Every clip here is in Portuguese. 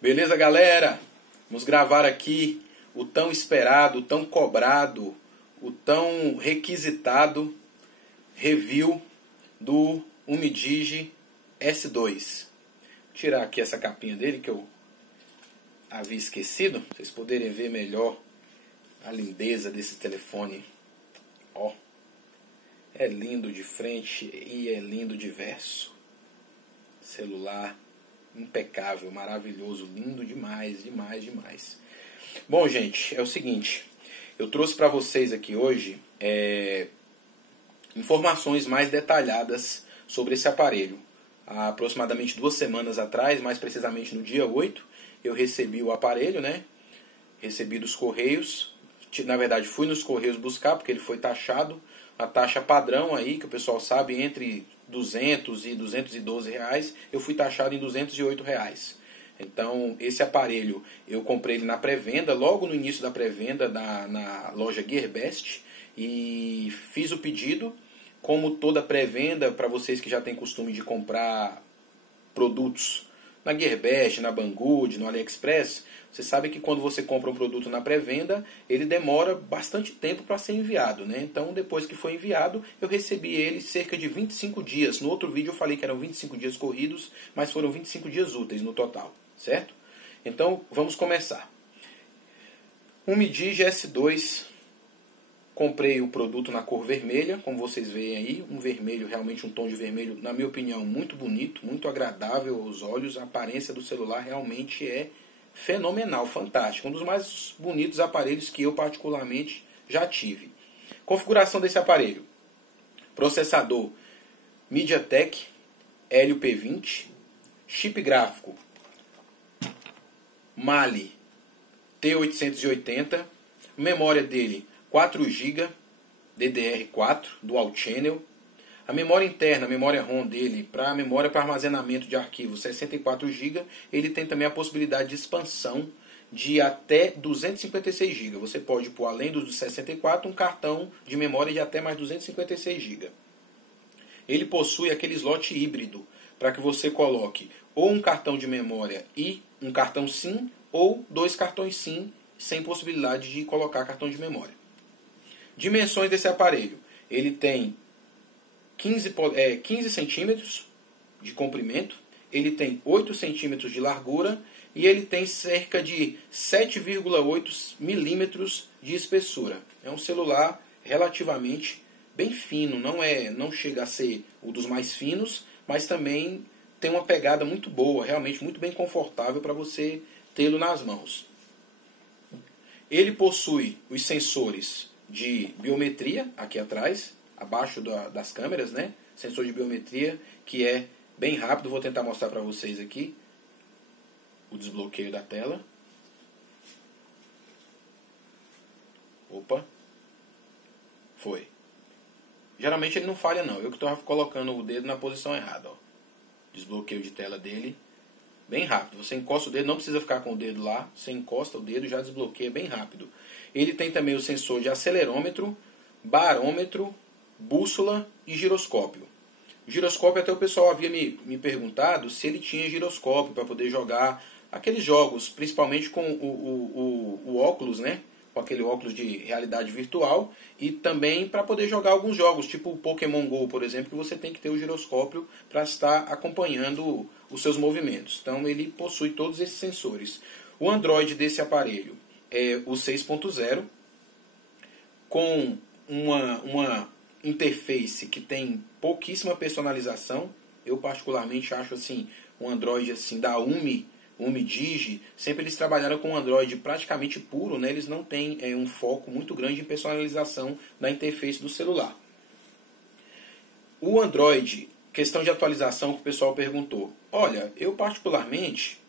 Beleza, galera? Vamos gravar aqui o tão esperado, o tão cobrado, o tão requisitado review do Umidigi S2. Vou tirar aqui essa capinha dele que eu havia esquecido, para vocês poderem ver melhor a lindeza desse telefone. Ó, é lindo de frente e é lindo de verso. Celular impecável, maravilhoso, lindo demais, demais, demais. Bom, gente, é o seguinte, eu trouxe para vocês aqui hoje informações mais detalhadas sobre esse aparelho. Há aproximadamente 2 semanas atrás, mais precisamente no dia 8, eu recebi o aparelho, né? Recebi dos Correios. Na verdade, fui nos Correios buscar, porque ele foi taxado. A taxa padrão aí, que o pessoal sabe, entre 200 e 212 reais, eu fui taxado em 208 reais. Então, esse aparelho, eu comprei ele na pré-venda, logo no início da pré-venda na loja Gearbest, e fiz o pedido. Como toda pré-venda, para vocês que já têm costume de comprar produtos na Gearbest, na Banggood, no AliExpress, você sabe que quando você compra um produto na pré-venda, ele demora bastante tempo para ser enviado, né? Então, depois que foi enviado, eu recebi ele cerca de 25 dias. No outro vídeo eu falei que eram 25 dias corridos, mas foram 25 dias úteis no total, certo? Então, vamos começar. Umidigi S2, comprei o produto na cor vermelha, como vocês veem aí, um vermelho, realmente um tom de vermelho, na minha opinião, muito bonito, muito agradável aos olhos. A aparência do celular realmente é fenomenal, fantástico. Um dos mais bonitos aparelhos que eu particularmente já tive. Configuração desse aparelho. Processador MediaTek Helio P20. Chip gráfico Mali T880. Memória dele 4 GB DDR4 Dual Channel. A memória interna, a memória ROM dele, para memória para armazenamento de arquivos 64 GB, ele tem também a possibilidade de expansão de até 256 GB. Você pode pôr, além dos 64, um cartão de memória de até mais 256 GB. Ele possui aquele slot híbrido, para que você coloque ou um cartão de memória e um cartão SIM, ou 2 cartões SIM, sem possibilidade de colocar cartão de memória. Dimensões desse aparelho. Ele tem 15 centímetros de comprimento, ele tem 8 centímetros de largura e ele tem cerca de 7,8 milímetros de espessura. É um celular relativamente bem fino, não chega a ser o dos mais finos, mas também tem uma pegada muito boa, realmente muito bem confortável para você tê-lo nas mãos. Ele possui os sensores de biometria aqui atrás, abaixo das câmeras, né? Sensor de biometria que é bem rápido. Vou tentar mostrar para vocês aqui o desbloqueio da tela. Opa, foi. Geralmente ele não falha não. Eu que estou colocando o dedo na posição errada. Ó. Desbloqueio de tela dele bem rápido. Você encosta o dedo, não precisa ficar com o dedo lá. Você encosta o dedo e já desbloqueia bem rápido. Ele tem também o sensor de acelerômetro, barômetro, bússola e giroscópio. O giroscópio, até o pessoal havia me perguntado se ele tinha giroscópio para poder jogar aqueles jogos, principalmente com o óculos, né? Com aquele óculos de realidade virtual, e também para poder jogar alguns jogos, tipo o Pokémon GO, por exemplo, que você tem que ter o giroscópio para estar acompanhando os seus movimentos. Então ele possui todos esses sensores. O Android desse aparelho é o 6.0, com uma interface que tem pouquíssima personalização. Eu particularmente acho assim, um Android assim da Umidigi, sempre eles trabalharam com um Android praticamente puro, né? Eles não têm um foco muito grande em personalização da interface do celular. O Android, questão de atualização que o pessoal perguntou. Olha, eu particularmente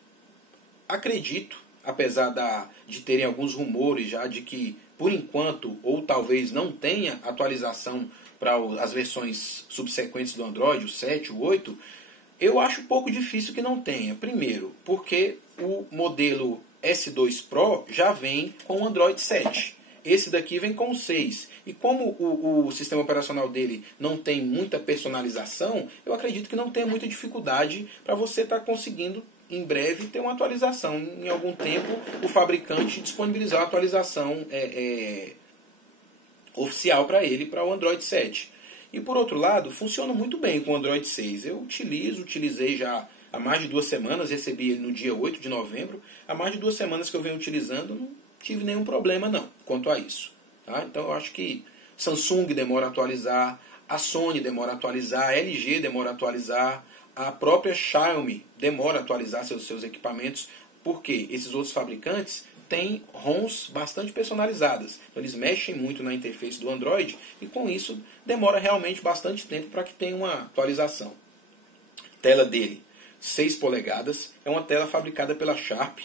acredito, apesar de terem alguns rumores já de que por enquanto, ou talvez não tenha atualização para as versões subsequentes do Android, o 7, o 8, eu acho um pouco difícil que não tenha. Primeiro, porque o modelo S2 Pro já vem com o Android 7. Esse daqui vem com o 6. E como o sistema operacional dele não tem muita personalização, eu acredito que não tenha muita dificuldade para você estar conseguindo em breve ter uma atualização. Em algum tempo, o fabricante disponibilizar uma atualização oficial para ele, para o Android 7. E por outro lado, funciona muito bem com o Android 6. Eu utilizei já há mais de 2 semanas, recebi ele no dia 8 de novembro. Há mais de 2 semanas que eu venho utilizando, não tive nenhum problema não, quanto a isso. Tá? Então eu acho que Samsung demora a atualizar, a Sony demora a atualizar, a LG demora a atualizar, a própria Xiaomi demora a atualizar seus equipamentos, porque esses outros fabricantes têm ROMs bastante personalizadas. Então, eles mexem muito na interface do Android e com isso demora realmente bastante tempo para que tenha uma atualização. Tela dele, 6 polegadas, é uma tela fabricada pela Sharp,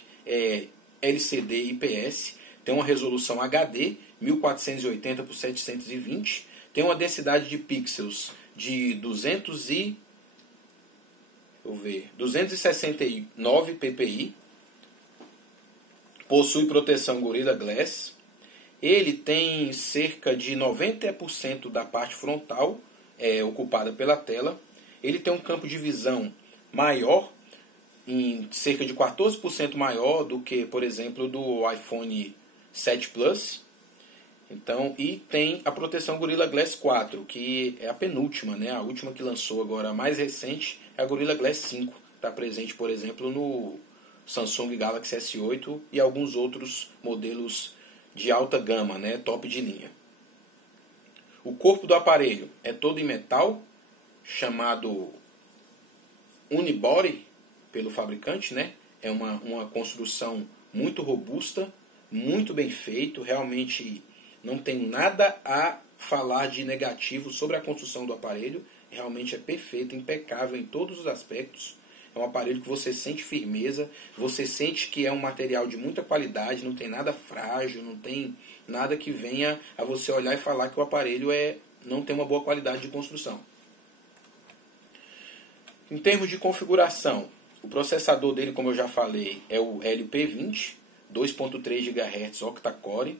LCD IPS, tem uma resolução HD, 1480 por 720, tem uma densidade de pixels de 269 ppi, possui proteção Gorilla Glass, ele tem cerca de 90% da parte frontal ocupada pela tela, ele tem um campo de visão maior, em cerca de 14% maior do que, por exemplo, do iPhone 7 Plus. Então, e tem a proteção Gorilla Glass 4, que é a penúltima, né? A última que lançou agora, a mais recente, é a Gorilla Glass 5. Está presente, por exemplo, no Samsung Galaxy S8 e alguns outros modelos de alta gama, né? Top de linha. O corpo do aparelho é todo em metal, chamado Unibody, pelo fabricante, né? É uma construção muito robusta, muito bem feito, realmente não tem nada a falar de negativo sobre a construção do aparelho, realmente é perfeito, impecável em todos os aspectos. É um aparelho que você sente firmeza, você sente que é um material de muita qualidade, não tem nada frágil, não tem nada que venha a você olhar e falar que o aparelho não tem uma boa qualidade de construção. Em termos de configuração, o processador dele, como eu já falei, é o LP20, 2.3 GHz octa-core,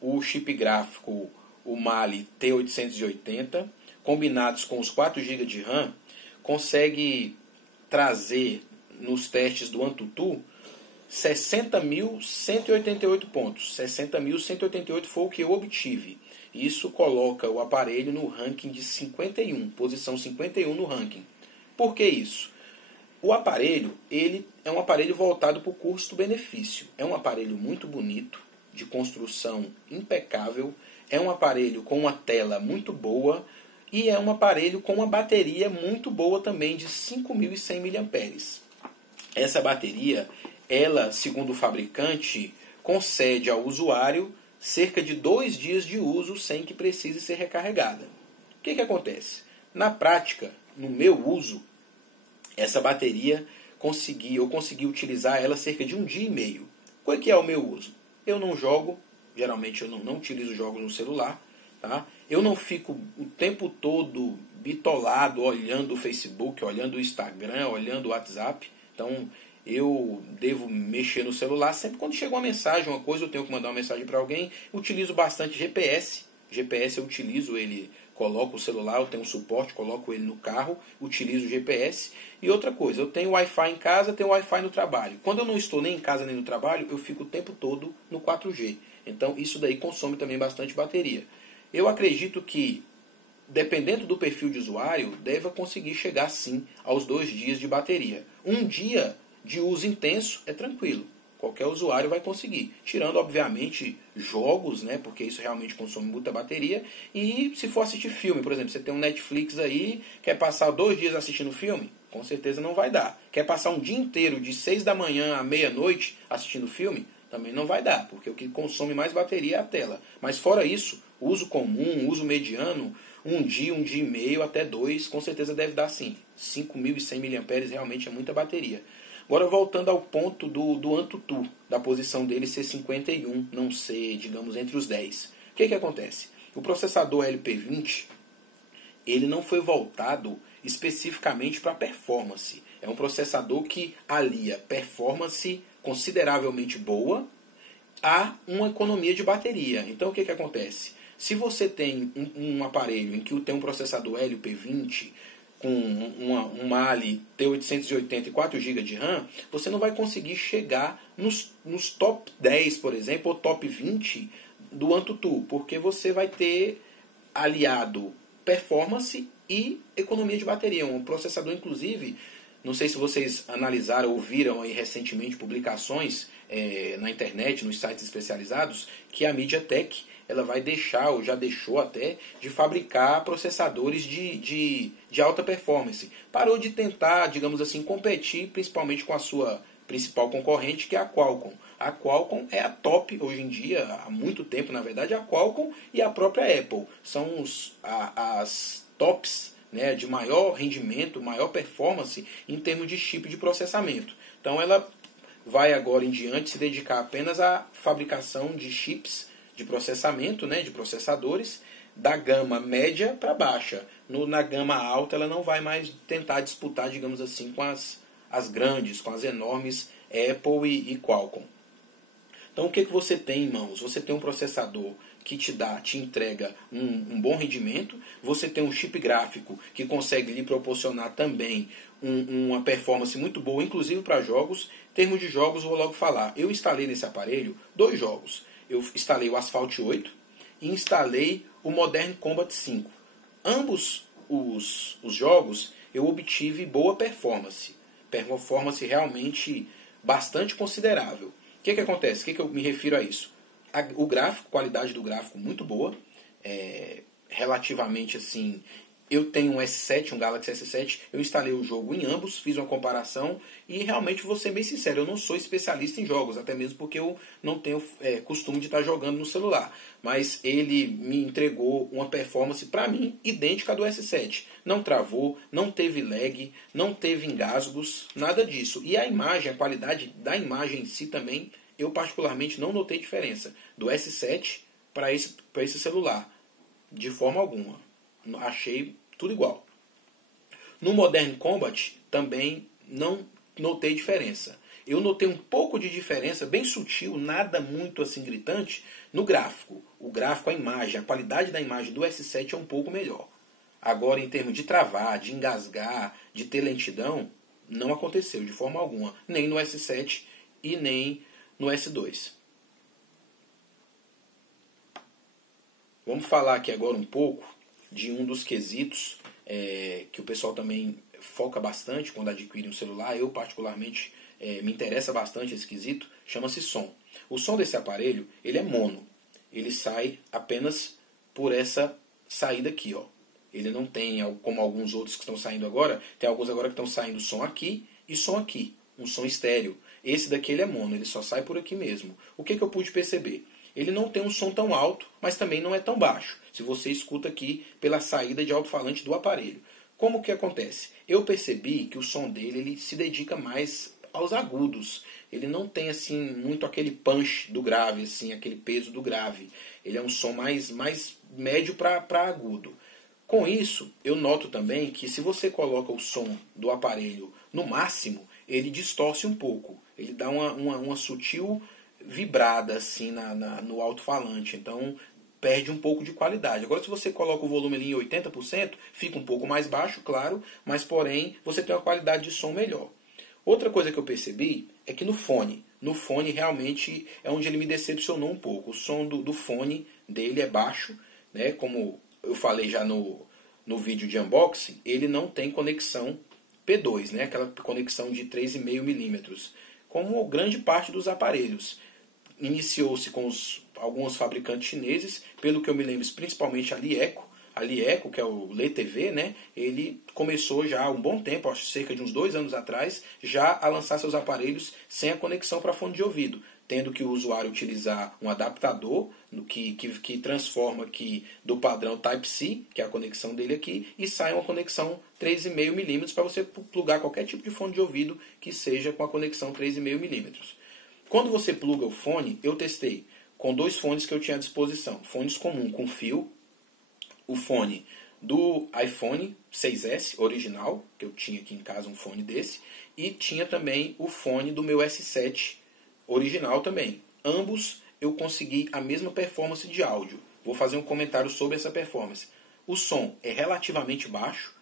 o chip gráfico, o Mali T880, combinados com os 4 GB de RAM, consegue trazer nos testes do AnTuTu 60.188 pontos. 60.188 foi o que eu obtive. Isso coloca o aparelho no ranking de 51, posição 51 no ranking. Por que isso? O aparelho, ele é um aparelho voltado para o custo-benefício. É um aparelho muito bonito, de construção impecável, é um aparelho com uma tela muito boa e é um aparelho com uma bateria muito boa também, de 5.100 mAh. Essa bateria, ela, segundo o fabricante, concede ao usuário cerca de 2 dias de uso sem que precise ser recarregada. O que acontece? Na prática, no meu uso, essa bateria eu consegui utilizar ela cerca de 1 dia e meio. Qual que é o meu uso? Eu não jogo, geralmente eu não utilizo jogos no celular, tá? Eu não fico o tempo todo bitolado olhando o Facebook, olhando o Instagram, olhando o WhatsApp. Então eu devo mexer no celular sempre quando chega uma mensagem, uma coisa, eu tenho que mandar uma mensagem para alguém. Eu utilizo bastante GPS. GPS eu utilizo ele, coloco o celular, eu tenho um suporte, coloco ele no carro, utilizo o GPS. E outra coisa, eu tenho Wi-Fi em casa, tenho Wi-Fi no trabalho. Quando eu não estou nem em casa nem no trabalho, eu fico o tempo todo no 4G. Então isso daí consome também bastante bateria. Eu acredito que, dependendo do perfil de usuário, deva conseguir chegar sim aos 2 dias de bateria. 1 dia de uso intenso é tranquilo. Qualquer usuário vai conseguir. Tirando, obviamente, jogos, né? Porque isso realmente consome muita bateria. E se for assistir filme, por exemplo, você tem um Netflix aí, quer passar 2 dias assistindo filme? Com certeza não vai dar. Quer passar um dia inteiro, de 6 da manhã à meia-noite, assistindo filme? Também não vai dar, porque o que consome mais bateria é a tela. Mas fora isso, uso comum, uso mediano, 1 dia, 1 dia e meio, até 2, com certeza deve dar sim. 5.100 mAh realmente é muita bateria. Agora voltando ao ponto do AnTuTu, da posição dele ser 51, não ser, digamos, entre os 10. O que acontece? O processador LP20, ele não foi voltado especificamente para performance. É um processador que alia performance consideravelmente boa a uma economia de bateria. Então o que acontece? Se você tem um aparelho em que tem um processador LP20 com um Mali T880 e 4 GB de RAM, você não vai conseguir chegar nos top 10, por exemplo, ou top 20 do AnTuTu, porque você vai ter aliado performance e economia de bateria. Um processador, inclusive, não sei se vocês analisaram ou viram aí recentemente publicações na internet, nos sites especializados, que a MediaTek ela vai deixar, ou já deixou até, de fabricar processadores de alta performance. Parou de tentar, digamos assim, competir principalmente com a sua principal concorrente, que é a Qualcomm. A Qualcomm é a top hoje em dia, há muito tempo na verdade, a Qualcomm e a própria Apple. São as tops, né, de maior rendimento, maior performance em termos de chip de processamento. Então ela vai agora em diante se dedicar apenas à fabricação de chips de processamento, né, de processadores, da gama média para baixa. Na gama alta ela não vai mais tentar disputar, digamos assim, com as grandes, com as enormes Apple e Qualcomm. Então o que você tem em mãos? Você tem um processador que te entrega um bom rendimento, você tem um chip gráfico que consegue lhe proporcionar também uma performance muito boa, inclusive para jogos. Em termos de jogos, eu vou logo falar. Eu instalei nesse aparelho 2 jogos. Eu instalei o Asphalt 8 e instalei o Modern Combat 5. Ambos os jogos eu obtive boa performance. Performance realmente bastante considerável. O que acontece? O que eu me refiro a isso? O gráfico, qualidade do gráfico muito boa. Relativamente assim, eu tenho um S7, um Galaxy S7, eu instalei o jogo em ambos, fiz uma comparação e realmente vou ser bem sincero, eu não sou especialista em jogos, até mesmo porque eu não tenho costume de estar jogando no celular. Mas ele me entregou uma performance, para mim, idêntica à do S7. Não travou, não teve lag, não teve engasgos, nada disso. E a imagem, a qualidade da imagem em si também, eu particularmente não notei diferença do S7 para esse celular, de forma alguma. Achei tudo igual. No Modern Combat também não notei diferença. Eu notei um pouco de diferença, bem sutil, nada muito assim gritante, no gráfico. O gráfico, a imagem, a qualidade da imagem do S7 é um pouco melhor. Agora, em termos de travar, de engasgar, de ter lentidão, não aconteceu de forma alguma. Nem no S7 e nem no S2. Vamos falar aqui agora um pouco de um dos quesitos que o pessoal também foca bastante quando adquire um celular. Eu particularmente me interessa bastante esse quesito, chama-se som. O som desse aparelho, ele é mono. Ele sai apenas por essa saída aqui, ó. Ele não tem, como alguns outros que estão saindo agora, tem alguns agora que estão saindo som aqui e som aqui, um som estéreo. Esse daqui ele é mono, ele só sai por aqui mesmo. O que eu pude perceber? Ele não tem um som tão alto, mas também não é tão baixo, se você escuta aqui pela saída de alto-falante do aparelho. Como que acontece? Eu percebi que o som dele ele se dedica mais aos agudos. Ele não tem assim muito aquele punch do grave, assim, aquele peso do grave. Ele é um som mais médio para agudo. Com isso, eu noto também que se você coloca o som do aparelho no máximo, ele distorce um pouco. Ele dá uma sutil vibrada assim no alto-falante. Então perde um pouco de qualidade. Agora, se você coloca o volume ali em 80%, fica um pouco mais baixo, claro, mas porém você tem uma qualidade de som melhor. Outra coisa que eu percebi é que no fone realmente é onde ele me decepcionou um pouco. O som do fone dele é baixo, né? Como eu falei já no vídeo de unboxing, ele não tem conexão P2, né? Aquela conexão de 3,5 milímetros, como grande parte dos aparelhos. Iniciou-se com alguns fabricantes chineses, pelo que eu me lembro, principalmente a Lieco, que é o LeTV, né? Ele começou já há um bom tempo, acho cerca de uns 2 anos atrás, já a lançar seus aparelhos sem a conexão para fone de ouvido, tendo que o usuário utilizar um adaptador que transforma aqui do padrão Type-C, que é a conexão dele aqui, e sai uma conexão 3,5 milímetros para você plugar qualquer tipo de fone de ouvido que seja com a conexão 3,5 milímetros. Quando você pluga o fone, eu testei com 2 fones que eu tinha à disposição. Fones comuns com fio, o fone do iPhone 6S original, que eu tinha aqui em casa um fone desse, e tinha também o fone do meu S7 original também. Ambos eu consegui a mesma performance de áudio. Vou fazer um comentário sobre essa performance. O som é relativamente baixo,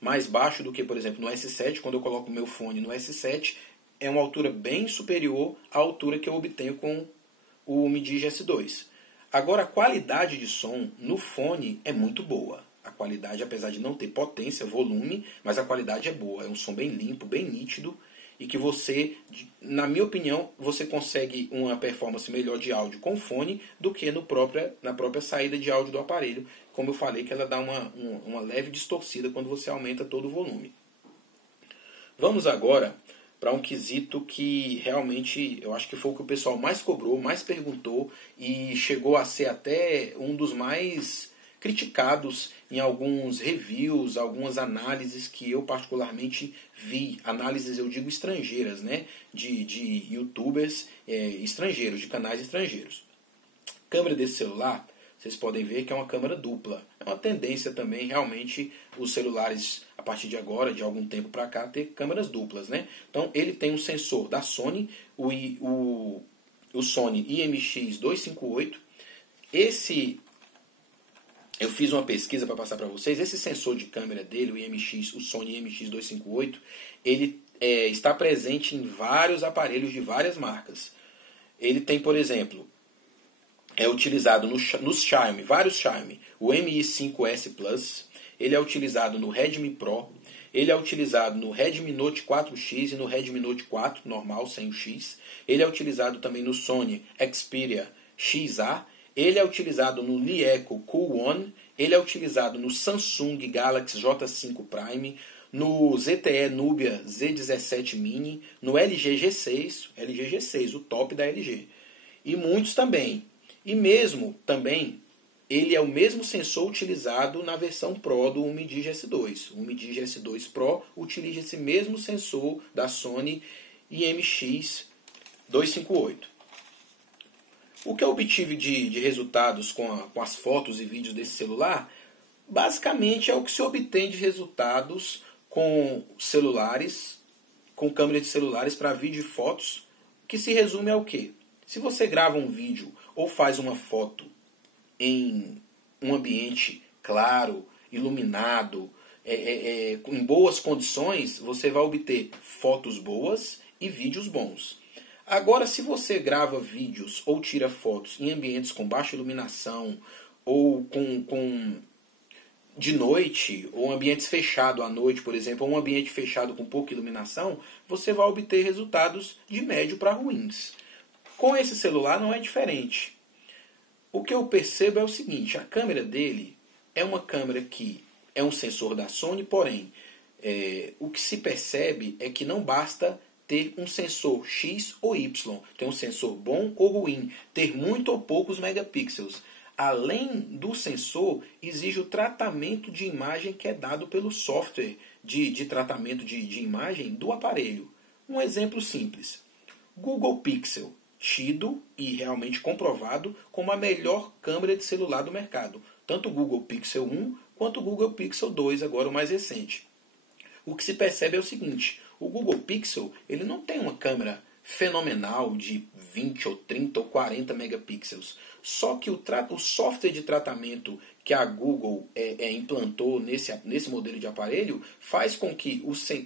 mais baixo do que, por exemplo, no S7. Quando eu coloco o meu fone no S7, é uma altura bem superior à altura que eu obtenho com o Mi Digi S2. Agora, a qualidade de som no fone é muito boa. A qualidade, apesar de não ter potência, volume, mas a qualidade é boa. É um som bem limpo, bem nítido, e que você, na minha opinião, você consegue uma performance melhor de áudio com fone do que na própria saída de áudio do aparelho. Como eu falei, que ela dá uma leve distorcida quando você aumenta todo o volume. Vamos agora para um quesito que realmente eu acho que foi o que o pessoal mais cobrou, mais perguntou e chegou a ser até um dos mais criticados em alguns reviews, algumas análises que eu particularmente vi. Análises, eu digo, estrangeiras, né? De youtubers estrangeiros, de canais estrangeiros. A câmera desse celular, vocês podem ver que é uma câmera dupla. É uma tendência também, realmente, os celulares, a partir de agora, de algum tempo para cá, ter câmeras duplas, né? Então, ele tem um sensor da Sony, o Sony IMX258. Eu fiz uma pesquisa para passar para vocês. Esse sensor de câmera dele, o Sony IMX258, ele está presente em vários aparelhos de várias marcas. Ele tem, por exemplo, é utilizado nos Xiaomi, vários Xiaomi. O Mi 5S Plus, ele é utilizado no Redmi Pro, ele é utilizado no Redmi Note 4X e no Redmi Note 4, normal, sem o X. Ele é utilizado também no Sony Xperia XA. Ele é utilizado no Li Eco Cool One, ele é utilizado no Samsung Galaxy J5 Prime, no ZTE Nubia Z17 Mini, no LG G6, o top da LG. E muitos também. E mesmo também, ele é o mesmo sensor utilizado na versão Pro do Mi Digi S2. O Mi Digi S2 Pro utiliza esse mesmo sensor da Sony IMX258. O que eu obtive de resultados com as fotos e vídeos desse celular, basicamente é o que se obtém de resultados com celulares, com câmeras de celulares para vídeo e fotos, que se resume ao quê? Se você grava um vídeo ou faz uma foto em um ambiente claro, iluminado, em boas condições, você vai obter fotos boas e vídeos bons. Agora, se você grava vídeos ou tira fotos em ambientes com baixa iluminação ou de noite, ou ambientes fechados à noite, por exemplo, ou um ambiente fechado com pouca iluminação, você vai obter resultados de médio para ruins. Com esse celular não é diferente. O que eu percebo é o seguinte, a câmera dele é uma câmera que é um sensor da Sony, porém, o que se percebe é que não basta ter um sensor X ou Y, ter um sensor bom ou ruim, ter muito ou poucos megapixels. Além do sensor, exige o tratamento de imagem que é dado pelo software de tratamento de imagem do aparelho. Um exemplo simples. Google Pixel, tido e realmente comprovado como a melhor câmera de celular do mercado. Tanto o Google Pixel 1 quanto o Google Pixel 2, agora o mais recente. O que se percebe é o seguinte, o Google Pixel ele não tem uma câmera fenomenal de 20 ou 30 ou 40 megapixels. Só que o software de tratamento que a Google implantou nesse modelo de aparelho faz com que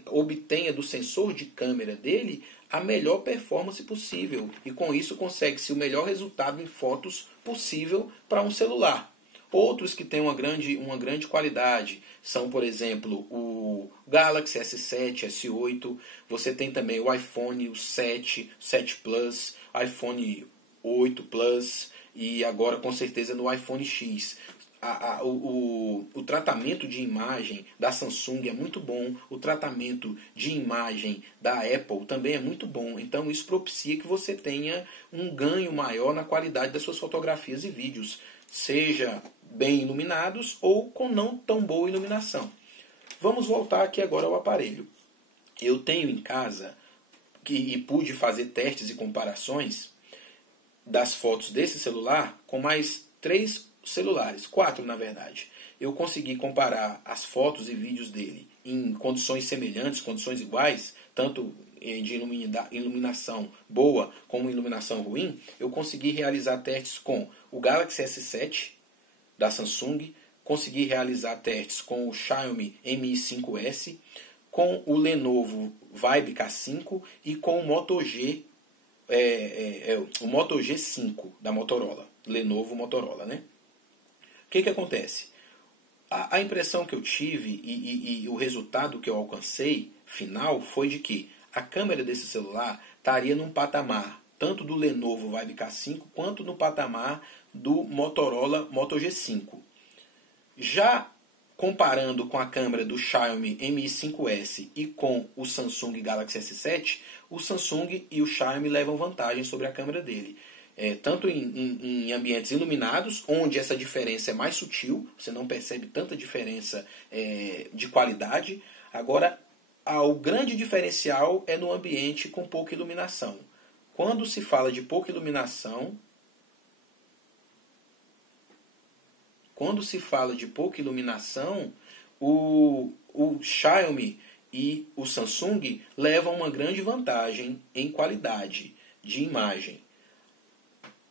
obtenha do sensor de câmera dele a melhor performance possível. E com isso consegue-se o melhor resultado em fotos possível para um celular. Outros que têm uma grande qualidade são, por exemplo, o Galaxy S7, S8. Você tem também o iPhone o 7, 7 Plus, iPhone 8 Plus e agora com certeza no iPhone X. O tratamento de imagem da Samsung é muito bom, o tratamento de imagem da Apple também é muito bom. Então isso propicia que você tenha um ganho maior na qualidade das suas fotografias e vídeos, seja bem iluminados ou com não tão boa iluminação. Vamos voltar aqui agora ao aparelho. Eu tenho em casa e pude fazer testes e comparações das fotos desse celular com mais 3 celulares, 4 na verdade. Eu consegui comparar as fotos e vídeos dele em condições semelhantes, condições iguais, tanto de iluminação boa como iluminação ruim. Eu consegui realizar testes com o Galaxy S7 da Samsung, consegui realizar testes com o Xiaomi Mi 5S, com o Lenovo Vibe K5 e com o Moto G, o Moto G5 da Motorola, Lenovo Motorola, né? O que acontece? A impressão que eu tive e o resultado que eu alcancei final foi de que a câmera desse celular estaria num patamar tanto do Lenovo Vibe K5 quanto no patamar do Motorola Moto G5. Já comparando com a câmera do Xiaomi Mi 5S e com o Samsung Galaxy S7, o Samsung e o Xiaomi levam vantagem sobre a câmera dele. Tanto em ambientes iluminados, onde essa diferença é mais sutil, você não percebe tanta diferença de qualidade. Agora, o grande diferencial é no ambiente com pouca iluminação. Quando se fala de pouca iluminação, o Xiaomi e o Samsung levam uma grande vantagem em qualidade de imagem,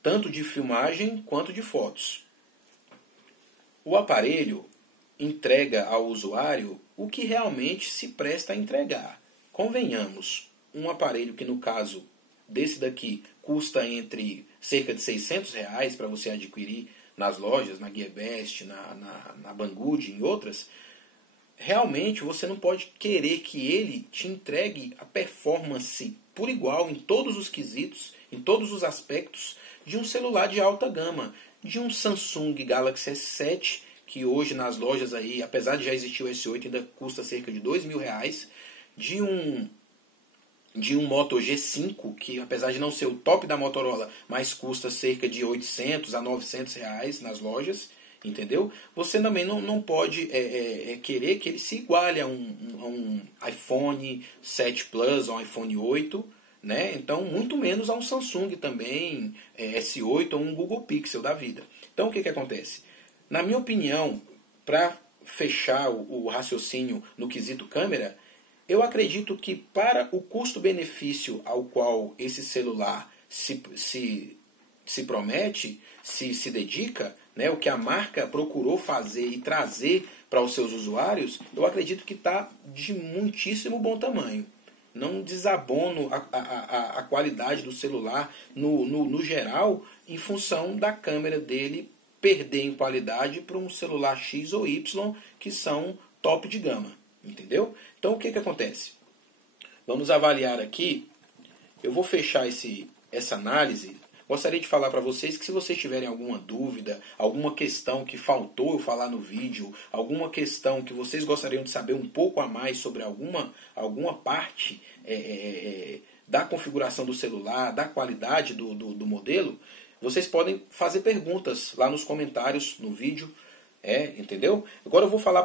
tanto de filmagem quanto de fotos. O aparelho entrega ao usuário o que realmente se presta a entregar. Convenhamos, um aparelho que no caso desse daqui custa entre cerca de R$600 para você adquirir nas lojas, na GearBest, na Banggood e em outras, realmente você não pode querer que ele te entregue a performance por igual em todos os quesitos, em todos os aspectos de um celular de alta gama, de um Samsung Galaxy S7, que hoje nas lojas aí, apesar de já existir o S8, ainda custa cerca de R$2.000, de um Moto G5, que apesar de não ser o top da Motorola, mas custa cerca de R$800 a R$900 nas lojas, entendeu? Você também não pode querer que ele se iguale a um iPhone 7 Plus ou um iPhone 8, né? Então, muito menos a um Samsung também, S8 ou um Google Pixel da vida. Então, o que acontece? Na minha opinião, para fechar o raciocínio no quesito câmera, eu acredito que para o custo-benefício ao qual esse celular se promete, se dedica, né, o que a marca procurou fazer e trazer para os seus usuários, eu acredito que está de muitíssimo bom tamanho. Não desabono a qualidade do celular no geral em função da câmera dele perder em qualidade para um celular X ou Y que são top de gama. Entendeu? Então o que acontece? Vamos avaliar aqui. Eu vou fechar essa análise. Gostaria de falar para vocês que se vocês tiverem alguma dúvida, alguma questão que faltou eu falar no vídeo, alguma questão que vocês gostariam de saber um pouco a mais sobre alguma parte da configuração do celular, da qualidade do modelo, vocês podem fazer perguntas lá nos comentários no vídeo, entendeu? Agora eu vou falar